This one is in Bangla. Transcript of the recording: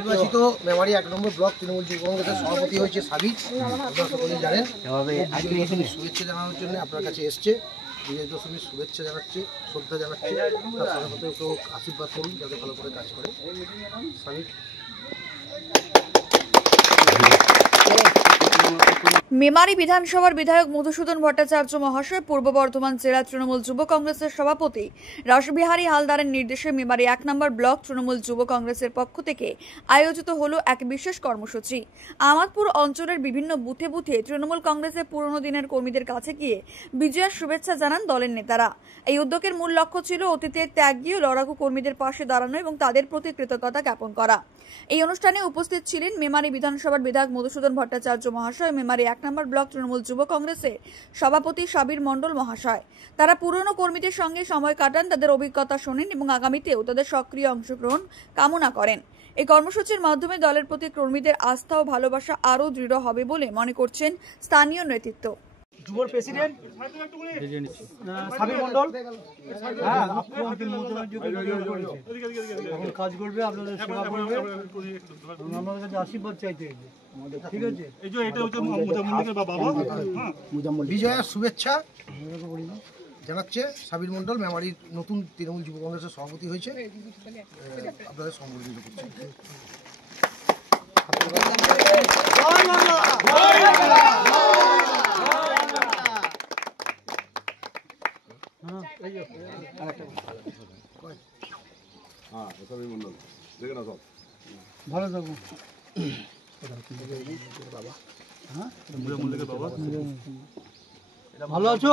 নির্বাচিত মেমারি 1 নম্বর ব্লক তৃণমূল যুব কংগ্রেসের সভাপতি হয়েছে সাবির। আপনারা সকলেই জানেন বিজয় দশমীর শুভেচ্ছা জানানোর জন্য আপনার কাছে এসছে। বিজয় দশমীর শুভেচ্ছা জানাচ্ছে, শ্রদ্ধা জানাচ্ছে। তার সাথে সাথে ওকে আশীর্বাদ করুন যাতে ভালো করে কাজ করে। সাবির। মেমারি বিধানসভার বিধায়ক মধুসূদন ভট্টাচার্য মহাশয় পূর্ব বর্ধমান জেলা তৃণমূল যুব কংগ্রেসের সভাপতি রাসবিহারী হালদারের নির্দেশে মেমারি 1 নম্বর ব্লক তৃণমূল যুব কংগ্রেসের পক্ষ থেকে আয়োজিত হলো এক বিশেষ কর্মসূচি। আমাদপুর অঞ্চলের বিভিন্ন বুথে বুথে তৃণমূল কংগ্রেসের পুরনো দিনের কর্মীদের কাছে গিয়ে বিজয়ের শুভেচ্ছা জানান দলের নেতারা। এই উদ্যোগের মূল লক্ষ্য ছিল অতীতের ত্যাগী ও লড়াকু কর্মীদের পাশে দাঁড়ানো এবং তাদের প্রতি কৃতজ্ঞতা জ্ঞাপন করা। এই অনুষ্ঠানে উপস্থিত ছিলেন মেমারি বিধানসভার বিধায়ক মধুসূদন ভট্টাচার্য মহাশয়, মেমারি 1 নম্বর ব্লক তৃণমূল যুব কংগ্রেসের সভাপতি সাবির মণ্ডল মহাশয়। তারা পুরনো কর্মীদের সঙ্গে সময় কাটান, তাদের অভিজ্ঞতা শোনেন এবং আগামীতেও তাদের সক্রিয় অংশগ্রহণ কামনা করেন। এই কর্মসূচির মাধ্যমে দলের প্রতি কর্মীদের আস্থা ও ভালোবাসা আরও দৃঢ় হবে বলে মনে করছেন স্থানীয় নেতৃত্ব। যুবর প্রেসিডেন্ট সাবির মণ্ডল কাজ করবে, আপনাদের সেবা করবে, আমাদের কাছে আশীর্বাদ চাইতে হবে। ঠিক আছে, বিজয়ের শুভেচ্ছা জানাচ্ছে সাবির মণ্ডল। মেমারির নতুন তৃণমূল যুব কংগ্রেসের সভাপতি হয়েছে, আপনাদের সংবর্ধিত করছে। ভালো থাকবো। ভালো আছো?